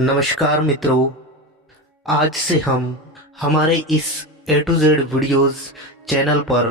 नमस्कार मित्रों, आज से हम हमारे इस A to Z videos channel पर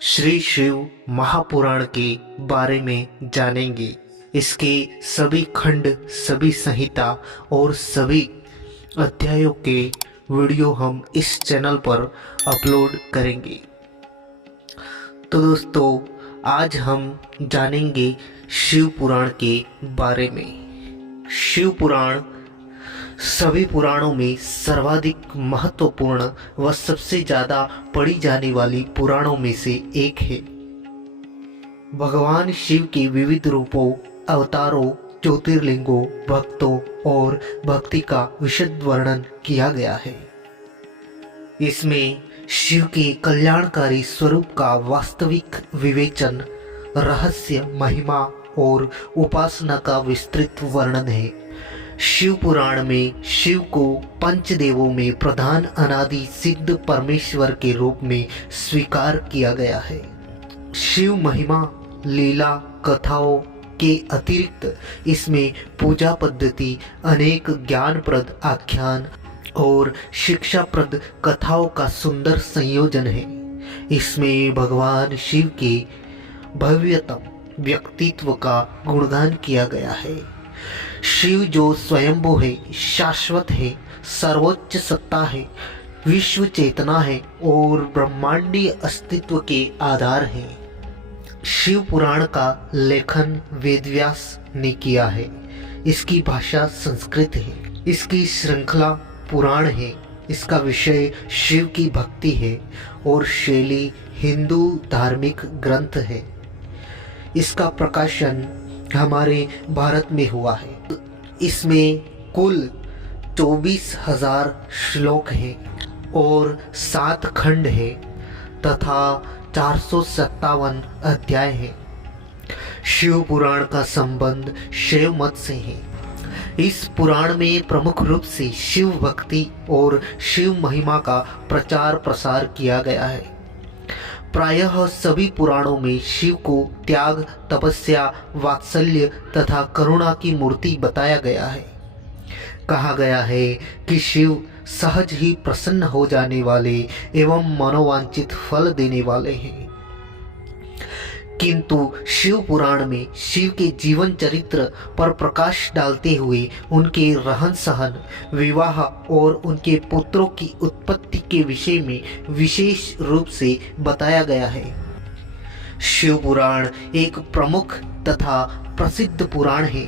श्री शिव महापुराण के बारे में जानेंगे। इसके सभी खंड, सभी संहिता और सभी अध्यायों के वीडियो हम इस चैनल पर अपलोड करेंगे। तो दोस्तों, आज हम जानेंगे शिव पुराण के बारे में। शिव पुराण सभी पुराणों में सर्वाधिक महत्वपूर्ण व सबसे ज़्यादा पढ़ी जाने वाली पुराणों में से एक है। भगवान शिव के विविध रूपों, अवतारों, ज्योतिर्लिंगों, भक्तों और भक्ति का विशद वर्णन किया गया है। इसमें शिव के कल्याणकारी स्वरूप का वास्तविक विवेचन, रहस्य, महिमा और उपासना का विस्तृत वर्णन है। शिव पुराण में शिव को पंचदेवों में प्रधान अनादि सिद्ध परमेश्वर के रूप में स्वीकार किया गया है। शिव महिमा, लीला, कथाओं के अतिरिक्त इसमें पूजा पद्धति, अनेक ज्ञानप्रद आख्यान और शिक्षाप्रद कथाओं का सुंदर संयोजन है। इसमें भगवान शिव के भव्यतम व्यक्तित्व का गुणगान किया गया है। शिव जो स्वयंभू है, शाश्वत है, सर्वोच्च सत्ता है, विश्व चेतना है और ब्रह्मांडीय अस्तित्व के आधार है। शिव पुराण का लेखन वेदव्यास ने किया है। इसकी भाषा संस्कृत है। इसकी श्रृंखला पुराण है। इसका विषय शिव की भक्ति है और शैली हिंदू धार्मिक ग्रंथ है। इसका प्रकाशन हमारे भारत में हुआ है। इसमें कुल 24,000 श्लोक हैं और 7 खंड है तथा 457 अध्याय हैं। शिव पुराण का संबंध शैव मत से है। इस पुराण में प्रमुख रूप से शिव भक्ति और शिव महिमा का प्रचार प्रसार किया गया है। प्रायः सभी पुराणों में शिव को त्याग, तपस्या, वात्सल्य तथा करुणा की मूर्ति बताया गया है। कहा गया है कि शिव सहज ही प्रसन्न हो जाने वाले एवं मनोवांछित फल देने वाले हैं। किंतु शिव पुराण में शिव के जीवन चरित्र पर प्रकाश डालते हुए उनके रहन सहन, विवाह और उनके पुत्रों की उत्पत्ति के विषय में विशेष रूप से बताया गया है। शिव पुराण एक प्रमुख तथा प्रसिद्ध पुराण है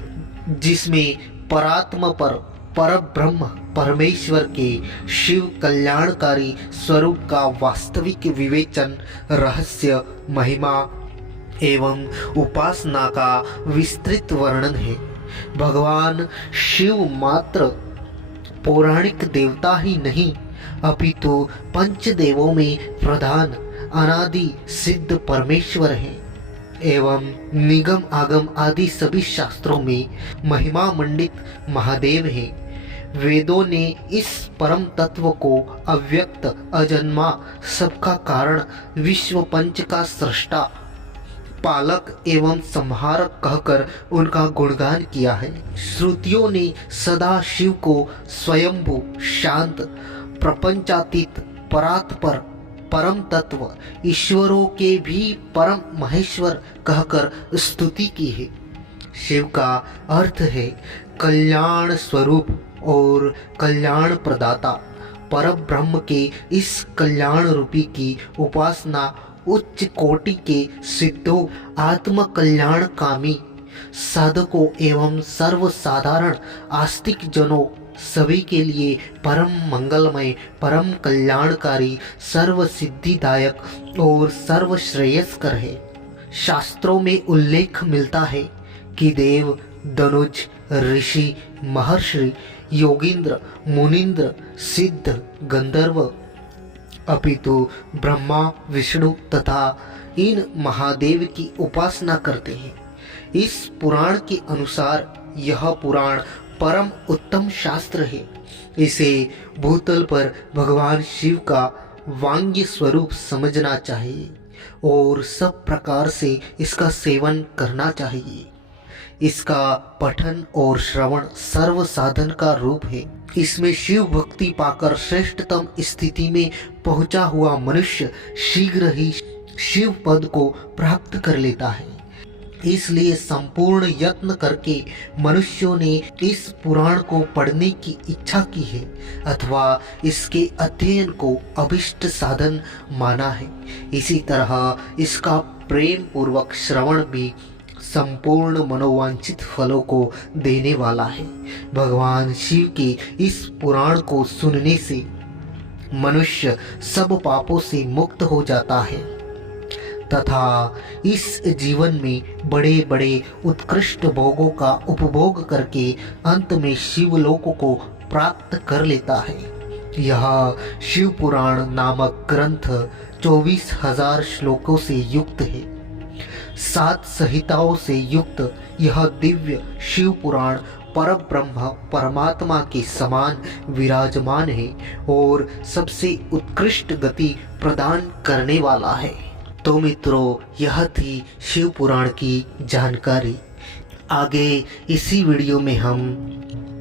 जिसमें परात्म पर ब्रह्म परमेश्वर के शिव कल्याणकारी स्वरूप का वास्तविक विवेचन, रहस्य, महिमा एवं उपासना का विस्तृत वर्णन है। भगवान शिव मात्र पौराणिक देवता ही नहीं, अपितु पंचदेवों में प्रधान अनादि सिद्ध परमेश्वर हैं एवं निगम आगम आदि सभी शास्त्रों में महिमा मंडित महादेव हैं। वेदों ने इस परम तत्व को अव्यक्त, अजन्मा, सबका कारण, विश्व पंच का सृष्टा, पालक एवं संहारक कहकर उनका गुणगान किया है। श्रुतियों ने सदा शिव को स्वयंभू, शांत, प्रपंचातीत, परात्पर, परम तत्व, ईश्वरों के भी परम महेश्वर कहकर स्तुति की है। शिव का अर्थ है कल्याण स्वरूप और कल्याण प्रदाता। परब्रह्म के इस कल्याण रूपी की उपासना उच्च कोटि के सिद्धों, आत्म कल्याण कामी साधकों एवं सर्वसाधारण आस्तिक जनों सभी के लिए परम मंगलमय, परम कल्याणकारी, सर्व सिद्धिदायक और सर्व श्रेयस्कर है। शास्त्रों में उल्लेख मिलता है कि देव, दनुज, ऋषि, महर्षि, योगींद्र, मुनींद्र, सिद्ध, गंधर्व अपितु ब्रह्मा, विष्णु तथा इन महादेव की उपासना करते हैं। इस पुराण के अनुसार यह पुराण परम उत्तम शास्त्र है। इसे भूतल पर भगवान शिव का वांग्य स्वरूप समझना चाहिए और सब प्रकार से इसका सेवन करना चाहिए। इसका पठन और श्रवण सर्व साधन का रूप है। इसमें शिव भक्ति पाकर श्रेष्ठतम स्थिति में पहुंचा हुआ मनुष्य शीघ्र ही शिव पद को प्राप्त कर लेता है। इसलिए संपूर्ण यत्न करके मनुष्यों ने इस पुराण को पढ़ने की इच्छा की है अथवा इसके अध्ययन को अभिष्ट साधन माना है। इसी तरह इसका प्रेम पूर्वक श्रवण भी संपूर्ण मनोवांछित फलों को देने वाला है। भगवान शिव के इस पुराण को सुनने से मनुष्य सब पापों से मुक्त हो जाता है तथा इस जीवन में बड़े बड़े उत्कृष्ट भोगों का उपभोग करके अंत में शिवलोक को प्राप्त कर लेता है। यह शिव पुराण नामक ग्रंथ 24,000 श्लोकों से युक्त है। 7 संहिताओं से युक्त यह दिव्य शिव पुराण परब्रह्म परमात्मा के समान विराजमान है और सबसे उत्कृष्ट गति प्रदान करने वाला है। तो मित्रों, यह थी शिव पुराण की जानकारी। आगे इसी वीडियो में हम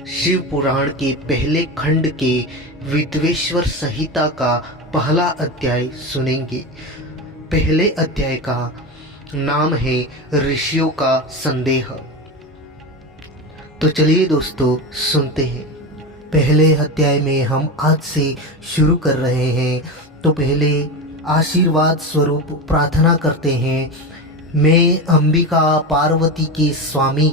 शिव पुराण के पहले खंड के विद्वेश्वर संहिता का पहला अध्याय सुनेंगे। पहले अध्याय का नाम है ऋषियों का संदेह। तो चलिए दोस्तों, सुनते हैं। पहले अध्याय में हम आज से शुरू कर रहे हैं। तो पहले आशीर्वाद स्वरूप प्रार्थना करते हैं। मैं अंबिका पार्वती के स्वामी,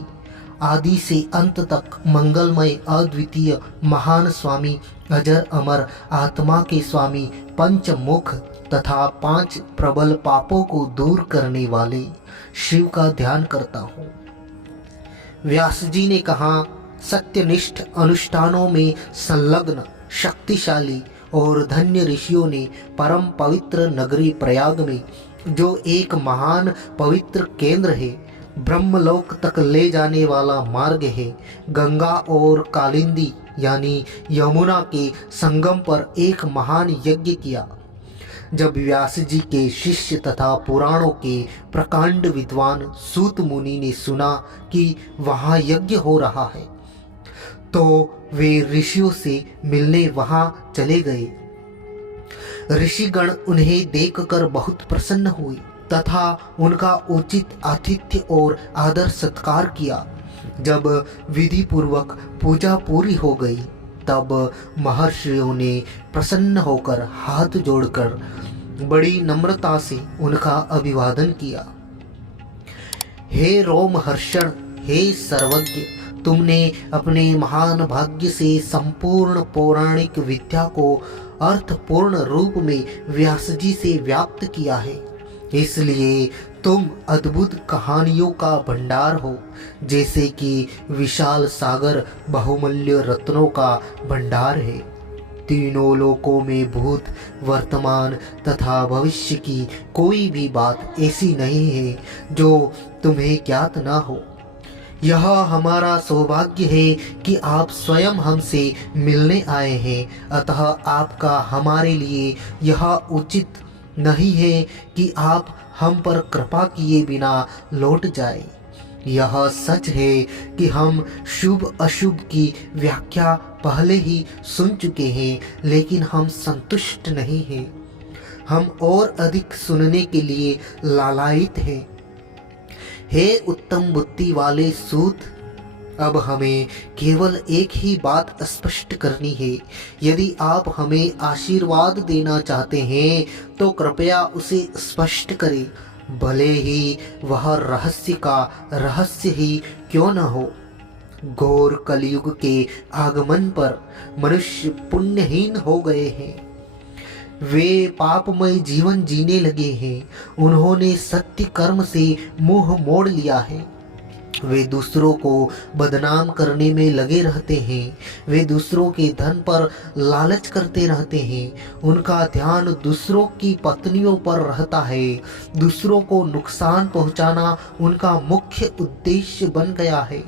आदि से अंत तक मंगलमय अद्वितीय महान स्वामी, अजर अमर आत्मा के स्वामी, पंचमुख तथा 5 प्रबल पापों को दूर करने वाले शिव का ध्यान करता हूँ। व्यास जी ने कहा, सत्यनिष्ठ अनुष्ठानों में संलग्न शक्तिशाली और धन्य ऋषियों ने परम पवित्र नगरी प्रयाग में, जो एक महान पवित्र केंद्र है, ब्रह्मलोक तक ले जाने वाला मार्ग है, गंगा और कालिंदी यानी यमुना के संगम पर एक महान यज्ञ किया। जब व्यास जी के शिष्य तथा पुराणों के प्रकांड विद्वान सूत मुनि ने सुना कि वहाँ यज्ञ हो रहा है, तो वे ऋषियों से मिलने वहां चले गए। ऋषिगण उन्हें देखकर बहुत प्रसन्न हुए तथा उनका उचित आतिथ्य और आदर सत्कार किया। जब विधि पूर्वक पूजा पूरी हो गई, तब महर्षियों ने प्रसन्न होकर हाथ जोड़कर बड़ी नम्रता से उनका अभिवादन किया। हे रोमहर्षण, हे सर्वज्ञ, तुमने अपने महान भाग्य से संपूर्ण पौराणिक विद्या को अर्थपूर्ण रूप में व्यास जी से व्याप्त किया है। इसलिए तुम अद्भुत कहानियों का भंडार हो, जैसे कि विशाल सागर बहुमूल्य रत्नों का भंडार है। तीनों लोकों में भूत, वर्तमान तथा भविष्य की कोई भी बात ऐसी नहीं है जो तुम्हें ज्ञात ना हो। यह हमारा सौभाग्य है कि आप स्वयं हमसे मिलने आए हैं, अतः आपका हमारे लिए यह उचित नहीं है कि आप हम पर कृपा किए बिना लौट जाए। यह सच है कि हम शुभ अशुभ की व्याख्या पहले ही सुन चुके हैं, लेकिन हम संतुष्ट नहीं हैं। हम और अधिक सुनने के लिए लालायित हैं। हे उत्तम बुद्धि वाले सूत, अब हमें केवल एक ही बात स्पष्ट करनी है। यदि आप हमें आशीर्वाद देना चाहते हैं तो कृपया उसे स्पष्ट करें, भले ही वह रहस्य का रहस्य ही क्यों न हो। घोर कलयुग के आगमन पर मनुष्य पुण्यहीन हो गए हैं। वे पापमय जीवन जीने लगे हैं। उन्होंने सत्य कर्म से मुंह मोड़ लिया है। वे दूसरों को बदनाम करने में लगे रहते हैं। वे दूसरों के धन पर लालच करते रहते हैं। उनका ध्यान दूसरों की पत्नियों पर रहता है। दूसरों को नुकसान पहुंचाना उनका मुख्य उद्देश्य बन गया है।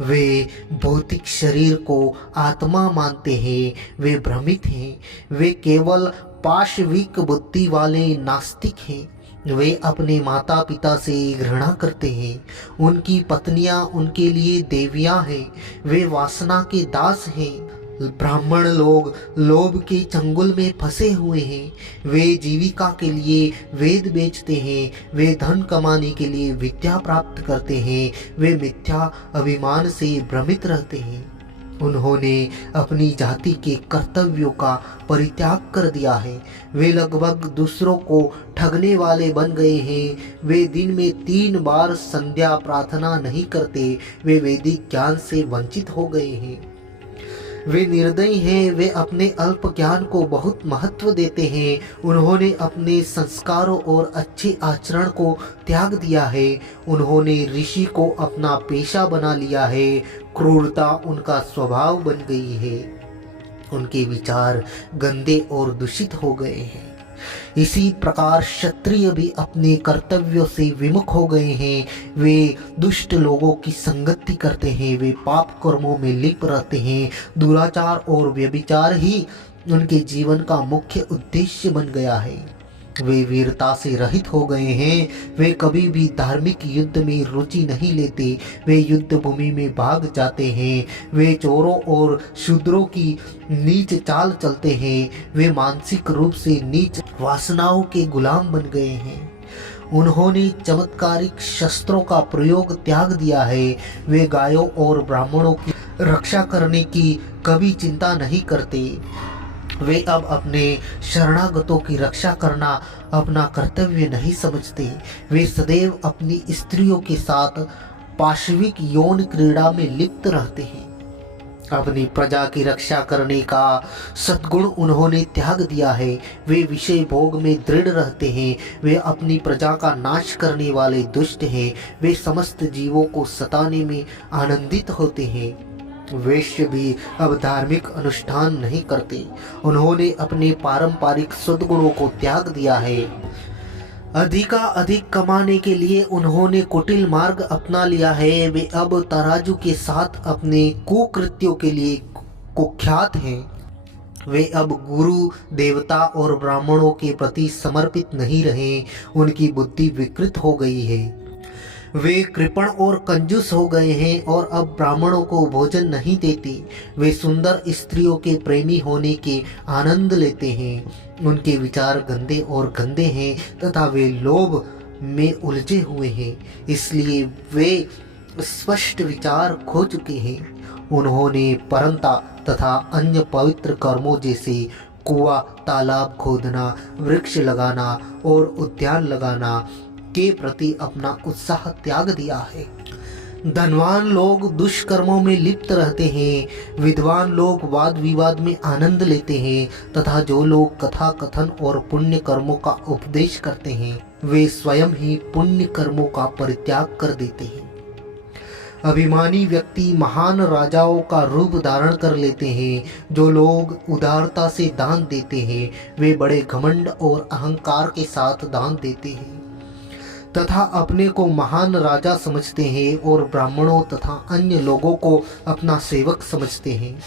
वे भौतिक शरीर को आत्मा मानते हैं। वे भ्रमित हैं। वे केवल पाशविक बुद्धि वाले नास्तिक हैं। वे अपने माता पिता से घृणा करते हैं। उनकी पत्नियां उनके लिए देवियां हैं। वे वासना के दास हैं। ब्राह्मण लोग लोभ के चंगुल में फंसे हुए हैं। वे जीविका के लिए वेद बेचते हैं। वे धन कमाने के लिए विद्या प्राप्त करते हैं। वे मिथ्या अभिमान से भ्रमित रहते हैं। उन्होंने अपनी जाति के कर्तव्यों का परित्याग कर दिया है। वे लगभग दूसरों को ठगने वाले बन गए हैं। वे दिन में 3 बार संध्या प्रार्थना नहीं करते। वे वैदिक ज्ञान से वंचित हो गए हैं। वे निर्दयी हैं। वे अपने अल्प ज्ञान को बहुत महत्व देते हैं। उन्होंने अपने संस्कारों और अच्छे आचरण को त्याग दिया है। उन्होंने ऋषि को अपना पेशा बना लिया है। क्रूरता उनका स्वभाव बन गई है। उनके विचार गंदे और दूषित हो गए हैं। इसी प्रकार क्षत्रिय भी अपने कर्तव्यों से विमुख हो गए हैं। वे दुष्ट लोगों की संगति करते हैं। वे पाप कर्मों में लिप्त रहते हैं। दुराचार और व्यभिचार ही उनके जीवन का मुख्य उद्देश्य बन गया है। वे वीरता से रहित हो गए हैं। वे कभी भी धार्मिक युद्ध में रुचि नहीं लेते। वे युद्ध भूमि में भाग जाते हैं। वे चोरों और शूद्रों की नीच चाल चलते हैं। वे मानसिक रूप से नीच वासनाओं के गुलाम बन गए हैं। उन्होंने चमत्कारिक शस्त्रों का प्रयोग त्याग दिया है। वे गायों और ब्राह्मणों की रक्षा करने की कभी चिंता नहीं करते। वे अब अपने शरणागतों की रक्षा करना अपना कर्तव्य नहीं समझते। वे सदैव अपनी स्त्रियों के साथ पाशविक यौन क्रीड़ा में लिप्त रहते हैं। अपनी प्रजा की रक्षा करने का सद्गुण उन्होंने त्याग दिया है। वे विषय भोग में दृढ़ रहते हैं। वे अपनी प्रजा का नाश करने वाले दुष्ट हैं। वे समस्त जीवों को सताने में आनंदित होते हैं। वैश्य भी अब धार्मिक अनुष्ठान नहीं करते। उन्होंने अपने पारंपरिक सद्गुणों को त्याग दिया है। अधिक कमाने के लिए उन्होंने कुटिल मार्ग अपना लिया है। वे अब तराजू के साथ अपने कुकृत्यों के लिए कुख्यात हैं। वे अब गुरु देवता और ब्राह्मणों के प्रति समर्पित नहीं रहे। उनकी बुद्धि विकृत हो गई है। वे कृपण और कंजूस हो गए हैं और अब ब्राह्मणों को भोजन नहीं देते। वे सुंदर स्त्रियों के प्रेमी होने के आनंद लेते हैं। उनके विचार गंदे और गंदे हैं तथा वे लोभ में उलझे हुए हैं। इसलिए वे स्पष्ट विचार खो चुके हैं। उन्होंने परंता तथा अन्य पवित्र कर्मों जैसे कुआं, तालाब खोदना, वृक्ष लगाना और उद्यान लगाना के प्रति अपना उत्साह त्याग दिया है। धनवान लोग दुष्कर्मों में लिप्त रहते हैं। विद्वान लोग वाद विवाद में आनंद लेते हैं तथा जो लोग कथा कथन और पुण्य कर्मों का उपदेश करते हैं वे स्वयं ही पुण्य कर्मों का परित्याग कर देते हैं। अभिमानी व्यक्ति महान राजाओं का रूप धारण कर लेते हैं। जो लोग उदारता से दान देते हैं वे बड़े घमंड और अहंकार के साथ दान देते हैं तथा अपने को महान राजा समझते हैं और ब्राह्मणों तथा अन्य लोगों को अपना सेवक समझते हैं।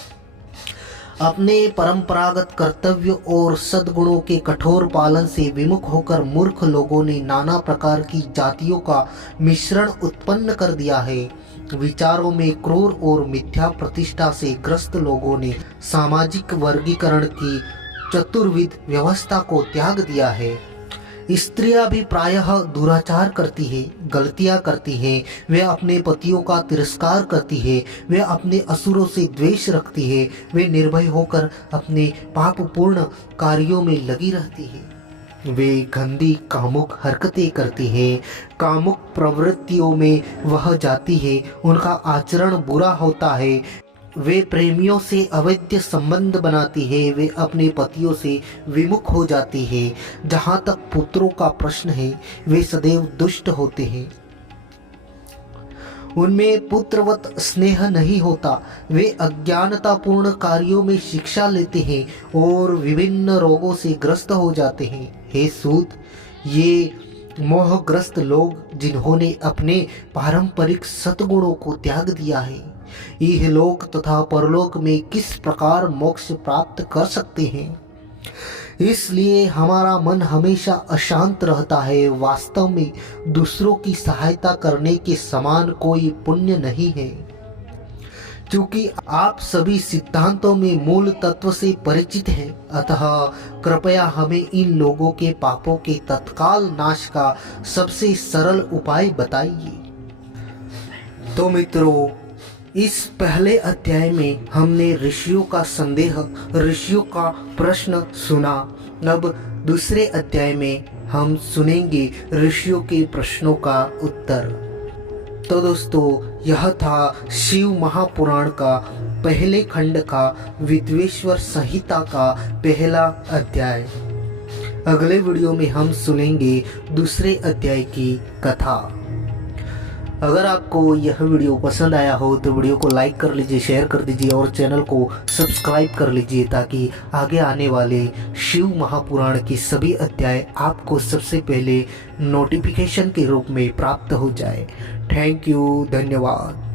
अपने परंपरागत कर्तव्य और सद्गुणों के कठोर पालन से विमुख होकर मूर्ख लोगों ने नाना प्रकार की जातियों का मिश्रण उत्पन्न कर दिया है। विचारों में क्रूर और मिथ्या प्रतिष्ठा से ग्रस्त लोगों ने सामाजिक वर्गीकरण की चतुर्विध व्यवस्था को त्याग दिया है। स्त्रियां भी प्रायः दुराचार करती है, गलतियां करती हैं। वे अपने पतियों का तिरस्कार करती है। वे अपने असुरों से द्वेष रखती है। वे निर्भय होकर अपने पापपूर्ण कार्यों में लगी रहती है। वे गंदी कामुक हरकतें करती हैं। कामुक प्रवृत्तियों में वह जाती है। उनका आचरण बुरा होता है। वे प्रेमियों से अवैध संबंध बनाती है। वे अपने पतियों से विमुख हो जाती है। जहाँ तक पुत्रों का प्रश्न है वे सदैव दुष्ट होते हैं। उनमें पुत्रवत स्नेह नहीं होता। वे अज्ञानतापूर्ण कार्यों में शिक्षा लेते हैं और विभिन्न रोगों से ग्रस्त हो जाते हैं। हे सूत, ये मोहग्रस्त लोग जिन्होंने अपने पारंपरिक सद्गुणों को त्याग दिया है इहलोक तथा परलोक में किस प्रकार मोक्ष प्राप्त कर सकते हैं? इसलिए हमारा मन हमेशा अशांत रहता है। वास्तव में दूसरों की सहायता करने के समान कोई पुण्य नहीं है। क्योंकि आप सभी सिद्धांतों में मूल तत्व से परिचित हैं, अतः कृपया हमें इन लोगों के पापों के तत्काल नाश का सबसे सरल उपाय बताइए। तो मित्रों, इस पहले अध्याय में हमने ऋषियों का संदेह, ऋषियों का प्रश्न सुना। अब दूसरे अध्याय में हम सुनेंगे ऋषियों के प्रश्नों का उत्तर। तो दोस्तों, यह था शिव महापुराण का पहले खंड का विद्वेश्वर संहिता का पहला अध्याय। अगले वीडियो में हम सुनेंगे दूसरे अध्याय की कथा। अगर आपको यह वीडियो पसंद आया हो तो वीडियो को लाइक कर लीजिए, शेयर कर दीजिए और चैनल को सब्सक्राइब कर लीजिए, ताकि आगे आने वाले शिव महापुराण की सभी अध्याय आपको सबसे पहले नोटिफिकेशन के रूप में प्राप्त हो जाए। थैंक यू, धन्यवाद।